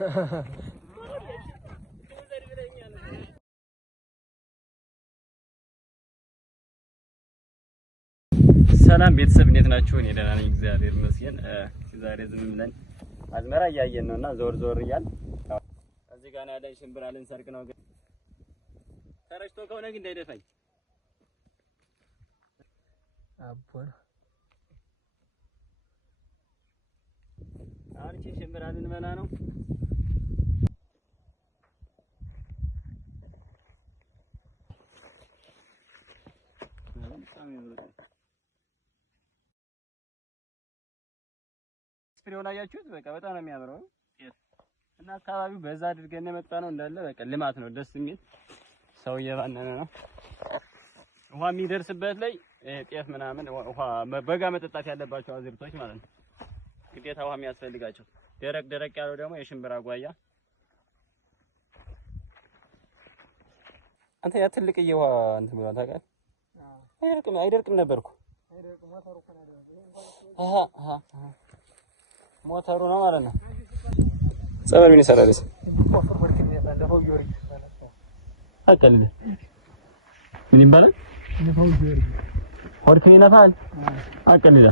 ሰላም ቤተሰብ እንዴት ናችሁ? እኔ ደህና ነኝ እግዚአብሔር ይመስገን። ዛሬ ዝም ብለን አዝመራ እያየን ነውና ዞር ዞር እያል እዚህ ጋር ያለን ሽምብራ ልንሰርቅ ነው። ግን ተረጭቶ ከሆነ ግን እንዳይደፋኝ አቦ አርቺ ሽምብራ ልንበላ ነው። ፍሬውን አያችሁት? በቃ በጣም ነው የሚያምረው እና አካባቢው በዛ አድርገን የመጣ ነው እንዳለ በቃ ልማት ነው። ደስ የሚል ሰው እየባነነ ነው። ውሃ የሚደርስበት ላይ ጤፍ ምናምን ውሃ በጋ መጠጣት ያለባቸው አዝርቶች ማለት ነው ግዴታ ውሃ የሚያስፈልጋቸው። ደረቅ ደረቅ ያለው ደግሞ የሽምብራ ጓያ። አንተ ያ ትልቅ ውሃ እንትን ብሏል ታውቃለህ? አይደርቅም ነበርኩ ሞተሩ ነው ማለት ነው። ጸበል ምን ይሰራል? አቀልል ምን ይባላል? ሆድክ ይነፋል። አቀልል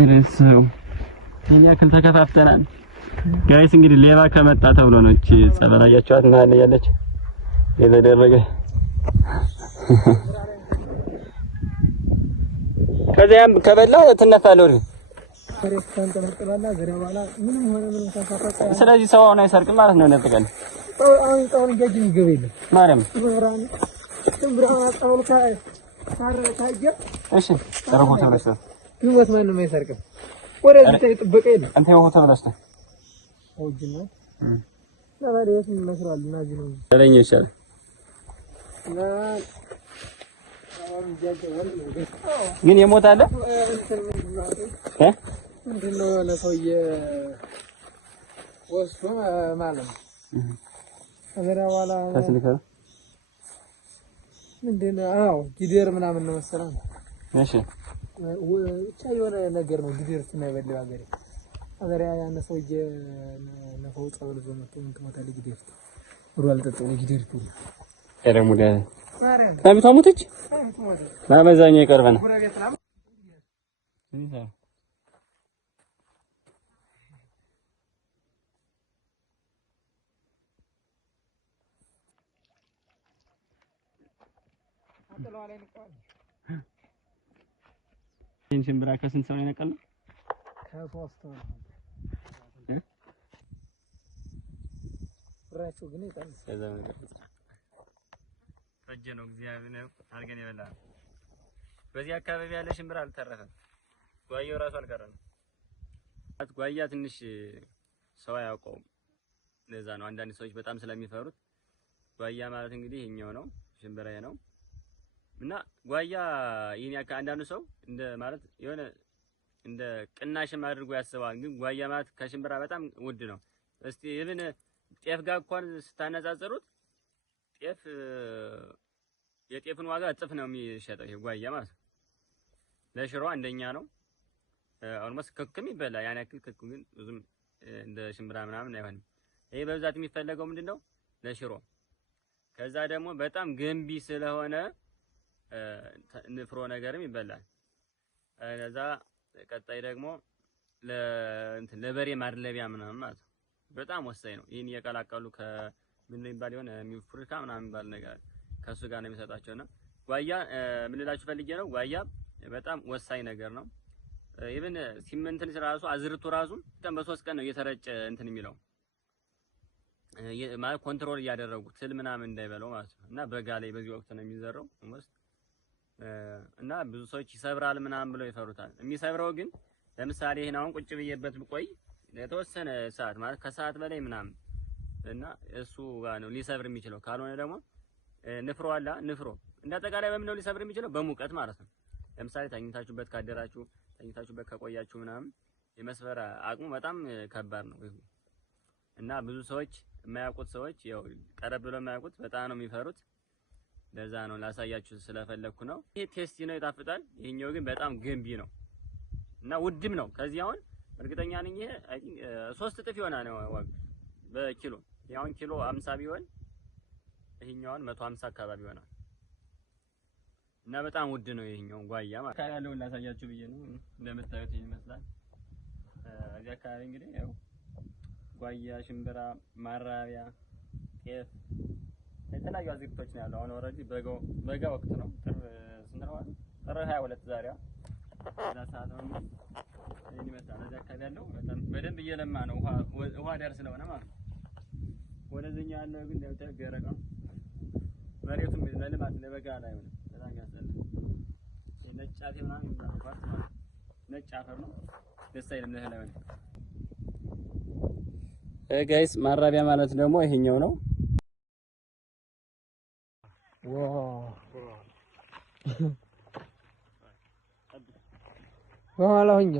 እረሰው እኛ ክል ተከፋፍተናል ጋይስ። እንግዲህ ሌባ ከመጣ ተብሎ ነው እቺ ጸበል አያችኋት እና ያለች የተደረገ ከዚያም ከበላ ትነፋለህ። ስለዚህ ሰው አሁን አይሰርቅም ማለት ነው። ነጥቀን አሁን ገጅም ይገበይል ማርያም ብራን አጣውል እሺ ተረቦ ተነስተ ይወት ማንም አይሰርቅም። ወደዚህ ተይጥበቀ የለ አንተ ይወት ተነስተ ወጅና ለባሪያት ምን መስራል እናዚህ ነው ለኛ ይሻል ግን የሞት አለ ምንድነው ያለ ሰውዬ ወስፎ ማለት ነው። አገራዋላ ታስልከው ምንድነው? አዎ ጊደር ምናምን ነው መሰለኝ። እሺ ብቻ የሆነ ነገር ነው ጊደር ስናይበል ሀገሬ አገሬ ያነ ሰውዬ ነፈው ጸበል ዘመቶ ምን ተመታለ ጊደር ወሩ አልጠጣው ጊደር ይሉ ኤረሙዳ ታምታሙትች ማመዛኛ ይቀርበና ሽምብራ ከስንት ሰው ይነቀል? ከሶስት ነው። ራሱ ግን ይጣል ሰላም ነገር ፈጀ ነው እግዚአብሔር ነው አርገን ይበላል። በዚህ አካባቢ ያለ ሽምብራ አልተረፈም። ጓያው ራሱ አልቀረም። ጓያ ትንሽ ሰው አያውቀውም። ለዛ ነው አንዳንድ ሰዎች በጣም ስለሚፈሩት። ጓያ ማለት እንግዲህ ይሄኛው ነው ሽምብራዬ ነው። እና ጓያ ይሄን ያካ አንዳንዱ ሰው እንደ ማለት የሆነ እንደ ቅናሽም አድርጎ ያስባል። ግን ጓያ ማለት ከሽምብራ በጣም ውድ ነው። እስቲ ኢቭን ጤፍ ጋር እንኳን ስታነጻጽሩት ጤፍ የጤፍን ዋጋ እጥፍ ነው የሚሸጠው ይሄ ጓያ ማለት ነው። ለሽሮ አንደኛ ነው። ኦልሞስት ክክም ይበላል። ያን ያክል ክክ ግን ብዙም እንደ ሽምብራ ምናምን አይሆንም። ይሄ በብዛት የሚፈለገው ምንድነው ለሽሮ። ከዛ ደግሞ በጣም ገንቢ ስለሆነ ንፍሮ ነገርም ይበላል። ከዛ ቀጣይ ደግሞ ለበሬ ማድለቢያ ምናምን ማለት ነው። በጣም ወሳኝ ነው። ይሄን እየቀላቀሉ ከምን ይባል ይሆነ ሚፍሪካ ምናምን ይባል ነገር ከሱ ጋር ነው የሚሰጣቸውና ጓያ ምን ልላችሁ ፈልጌ ነው። ጓያ በጣም ወሳኝ ነገር ነው። ኢቭን ሲመንትን ራሱ አዝርቱ ራሱ በጣም በ3 ቀን ነው እየተረጨ እንትን የሚለው ማለት ኮንትሮል እያደረጉት ስል ምናምን እንዳይበለው ማለት ነው። እና በጋ ላይ በዚህ ወቅት ነው የሚዘራው ኦልሞስት እና ብዙ ሰዎች ይሰብራል ምናምን ብለው ይፈሩታል። የሚሰብረው ግን ለምሳሌ ይሄን አሁን ቁጭ ብዬበት ብቆይ ለተወሰነ ሰዓት ማለት ከሰዓት በላይ ምናምን እና እሱ ጋር ነው ሊሰብር የሚችለው። ካልሆነ ደግሞ ንፍሮ አለ ንፍሮ እንዳጠቃላይ በምን ነው ሊሰብር የሚችለው? በሙቀት ማለት ነው። ለምሳሌ ተኝታችሁበት ካደራችሁ ተኝታችሁበት ከቆያችሁ ምናምን የመስበር አቅሙ በጣም ከባድ ነው እና ብዙ ሰዎች የማያውቁት ሰዎች ያው ቀረብ ብለው የማያውቁት በጣም ነው የሚፈሩት። ለዛ ነው ላሳያችሁ ስለፈለኩ ነው። ይሄ ቴስቲ ነው ይጣፍጣል። ይሄኛው ግን በጣም ገንቢ ነው እና ውድም ነው። ከዚህ አሁን እርግጠኛ ነኝ ይሄ አይ ቲንክ 3 እጥፍ ይሆናል ነው ዋጋ በኪሎ ያውን ኪሎ 50 ቢሆን ይሄኛውን 150 አካባቢ ይሆናል እና በጣም ውድ ነው ይሄኛው ጓያ ማለት ነው። ያለውን ላሳያችሁ ብዬ ነው። እንደምታዩት ይመስላል። እዚህ አካባቢ እንግዲህ ያው ጓያ፣ ሽምብራ፣ ማራቢያ፣ ጤፍ የተለያዩ አዝርዕቶች ነው ያለው። አሁን ኦልሬዲ በጋ ወቅት ነው። ጥር ስንት ነው? ጥር 22 ዛሬዋ እዛ ሰዓት ነው። ይሄን ይመስላል። እዚህ አካባቢ ያለው በጣም በደንብ እየለማ ነው። ውሃ ዳር ስለሆነ ማለት ነው። ወደዚህኛው ያለው ግን እንደምታዩት ገረቃ መሬቱም ለልማት ለበጋ ላይ ነው። በጣም ያሰለ ነጭ አቴ ምናምን ይባላል ማለት ነጭ አፈር ነው። ደስ አይልም ለህላ ነው። ጋይስ ማራቢያ ማለት ደግሞ ይሄኛው ነው። በኋላ ሆኜ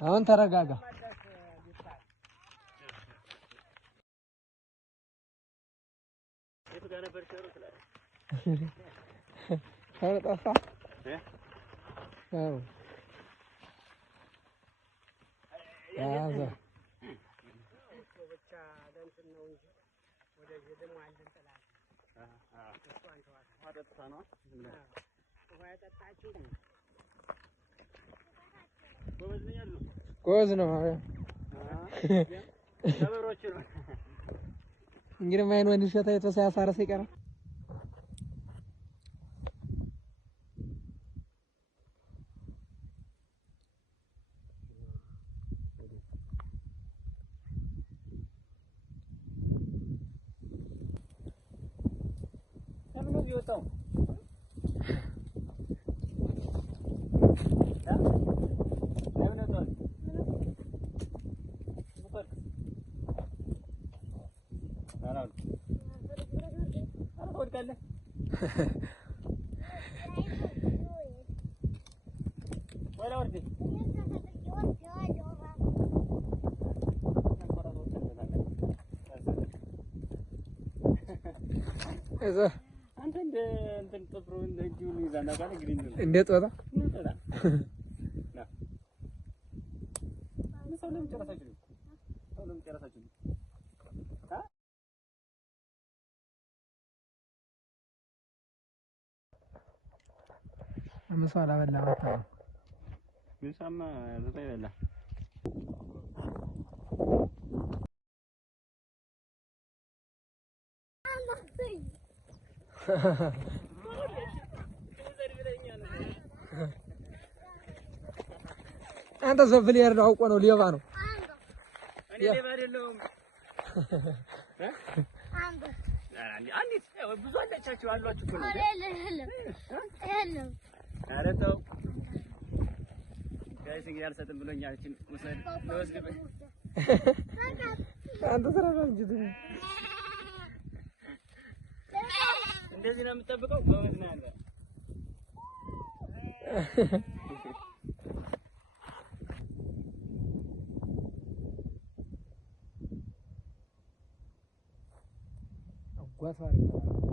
አሁን ተረጋጋ። ጠፋ ጎበዝ ነው። እንግዲህ ማይን ወንድ ሸታ የተሳሳረሰ ይቀራል። አንተ እንትን ጥፍሩ እንደዚህ ይዛና ጋር ግሪን ነው እንደ ጦጣ ሰውንም ጨረሳችሁ ምሳ አላበላ ማለት ነው። ምሳማ ዘጠኝ በላ አንተ ዘፍል ያርዳ አውቆ ነው ሌባ ነው። እኔ ሌባ አይደለሁም። አንዲት ብዙ አላቻችሁ አሏችሁ እኮ ነው። ኧረ ተው ጋይስ እንግዲህ አልሰጥም ብሎኛል። እቺን ወሰድ ለወስድብህ አንተ ስራ ነው እንጂ እንደዚህ ነው የምጠብቀው። ጎበዝ ነህ አንተ። ጓሳሪ